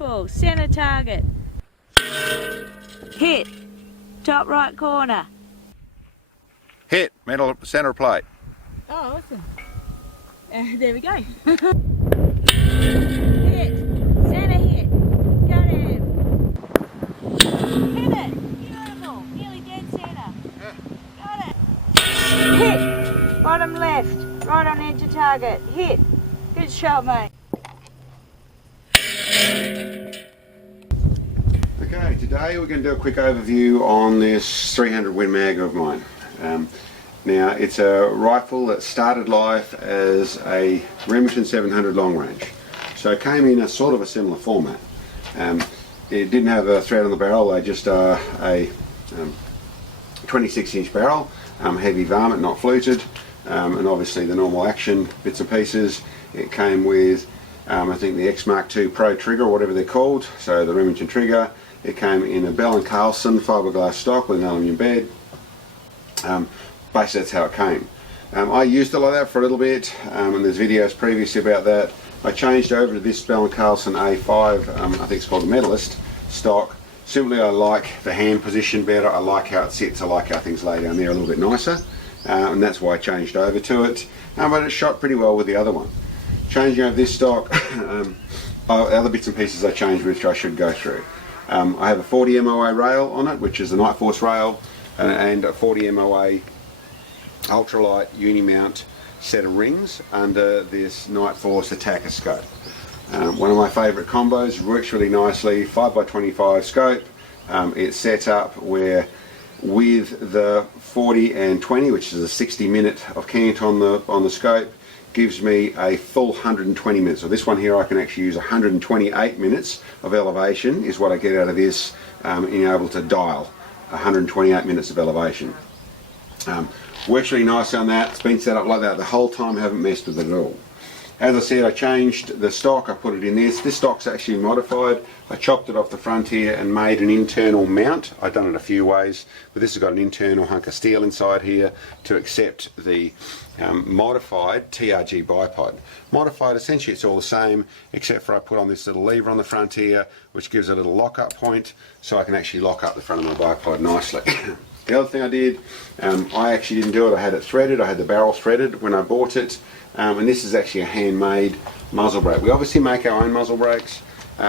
Useful. Center target. Hit. Top right corner. Hit. Metal center plate. Oh, awesome. There we go. Hit. Center hit. Got him. Hit it. Beautiful. Nearly dead center. Got it. Hit. Bottom left. Right on edge of target. Hit. Good shot, mate. Okay, today we're going to do a quick overview on this 300 Win Mag of mine. Now, it's a rifle that started life as a Remington 700 long range. So it came in a sort of a similar format. It didn't have a thread on the barrel, they just a 26-inch barrel, heavy varmint, not fluted, and obviously the normal action bits and pieces. It came with, I think, the X Mark II Pro trigger, or whatever they're called, so the Remington trigger. It came in a Bell & Carlson fiberglass stock with an aluminium bed. Basically that's how it came. I used it like that for a little bit, and there's videos previously about that. I changed over to this Bell & Carlson A5, I think it's called the Medalist stock. Simply I like the hand position better, I like how it sits, I like how things lay down there a little bit nicer, and that's why I changed over to it. But it shot pretty well with the other one. Changing over this stock, other bits and pieces I changed which I should go through. I have a 40 MOA rail on it, which is the NightForce rail, and a 40 MOA Ultralite Unimount set of rings under this NightForce ATACR scope. One of my favourite combos, works really nicely, 5x25 scope. It's set up where with the 40 and 20, which is a 60-minute of cant on the scope, gives me a full 120 minutes. So this one here I can actually use 128 minutes of elevation is what I get out of this, being able to dial 128 minutes of elevation. Works really nice on that. It's been set up like that the whole time, haven't messed with it at all. As I said, I changed the stock, I put it in this. This stock's actually modified. I chopped it off the front here and made an internal mount. I've done it a few ways, but this has got an internal hunk of steel inside here to accept the modified TRG bipod. Modified, essentially it's all the same, except for I put on this little lever on the front here, which gives a little lock-up point, so I can actually lock up the front of my bipod nicely. The other thing I did, I actually didn't do it, I had it threaded, I had the barrel threaded when I bought it, and this is actually a handmade muzzle brake. We obviously make our own muzzle brakes,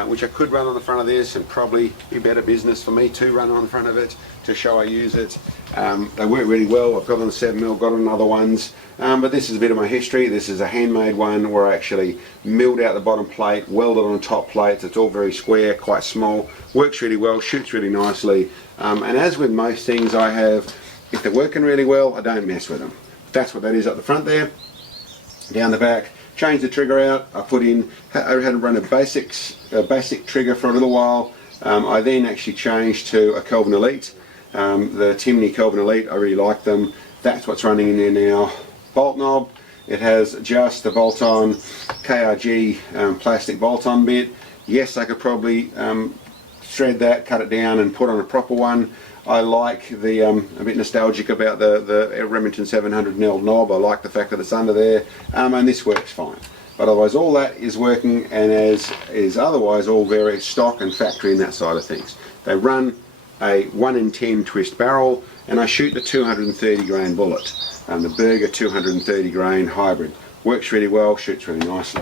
which I could run on the front of this and probably be better business for me to run on the front of it to show I use it. They work really well. I've got on the 7mm, got on other ones, but this is a bit of my history. This is a handmade one where I actually milled out the bottom plate, welded on the top plates. It's all very square, quite small, works really well, shoots really nicely, and as with most things I have, if they're working really well, I don't mess with them. That's what that is up the front there. Down the back, changed the trigger out. I put in, I had to run a basic trigger for a little while. I then actually changed to a Kelvin Elite, the Timney Kelvin Elite. I really like them. That's what's running in there now. Bolt knob, it has just the bolt-on KRG plastic bolt-on bit. Yes, I could probably thread that, cut it down and put on a proper one. I like the, a bit nostalgic about the Remington 700 knelled knob. I like the fact that it's under there, and this works fine. But otherwise all that is working, and as is otherwise all very stock and factory in that side of things. They run a 1 in 10 twist barrel, and I shoot the 230 grain bullet, the Berger 230 grain hybrid. Works really well, shoots really nicely.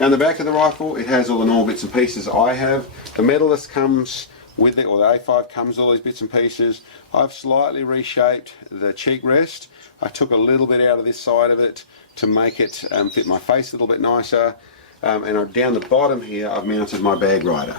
Down the back of the rifle it has all the normal bits and pieces I have. The Medalist comes with it, or the A5 comes with all these bits and pieces. I've slightly reshaped the cheek rest. I took a little bit out of this side of it to make it fit my face a little bit nicer. And down the bottom here I've mounted my bag rider.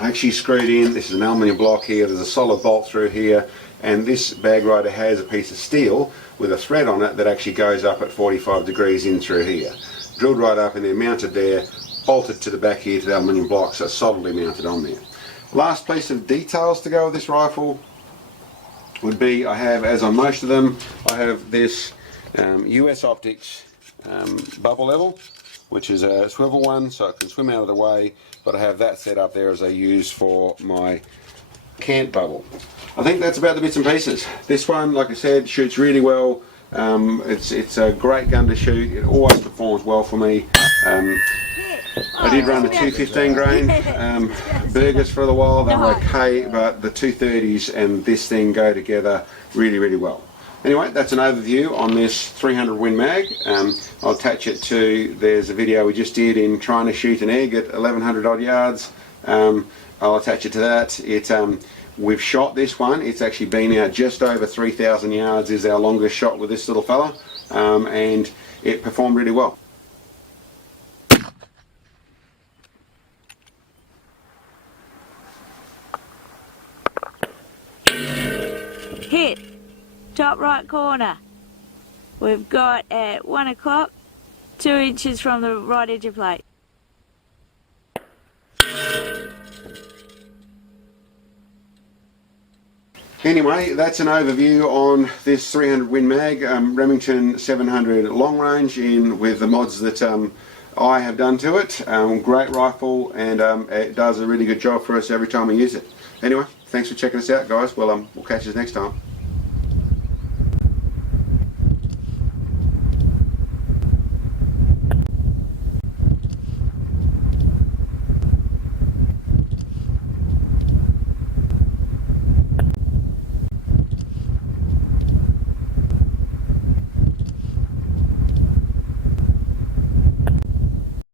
I actually screwed in, this is an aluminium block here, there's a solid bolt through here, and this bag rider has a piece of steel with a thread on it that actually goes up at 45 degrees in through here. Drilled right up in there, mounted there, bolted to the back here to the aluminium block, so it's solidly mounted on there. Last piece of details to go with this rifle would be, I have, as on most of them, I have this US Optics bubble level, which is a swivel one, so it can swim out of the way, but I have that set up there as I use for my cant bubble. I think that's about the bits and pieces. This one, like I said, shoots really well. It's a great gun to shoot. It always performs well for me. I did run the 215 grain burgers for a while. They were okay, but the 230s and this thing go together really well. Anyway, that's an overview on this 300 Win Mag. I'll attach it to, there's a video we just did in trying to shoot an egg at 1100 odd yards. I'll attach it to that. We've shot this one, it's actually been out just over 3,000 yards, is our longest shot with this little fella, and it performed really well. Hit top right corner. We've got at 1 o'clock, 2 inches from the right edge of plate. Anyway, that's an overview on this 300 Win Mag, Remington 700 long range in with the mods that I have done to it. Great rifle, and it does a really good job for us every time we use it. Anyway, thanks for checking us out, guys. Well, we'll catch you next time.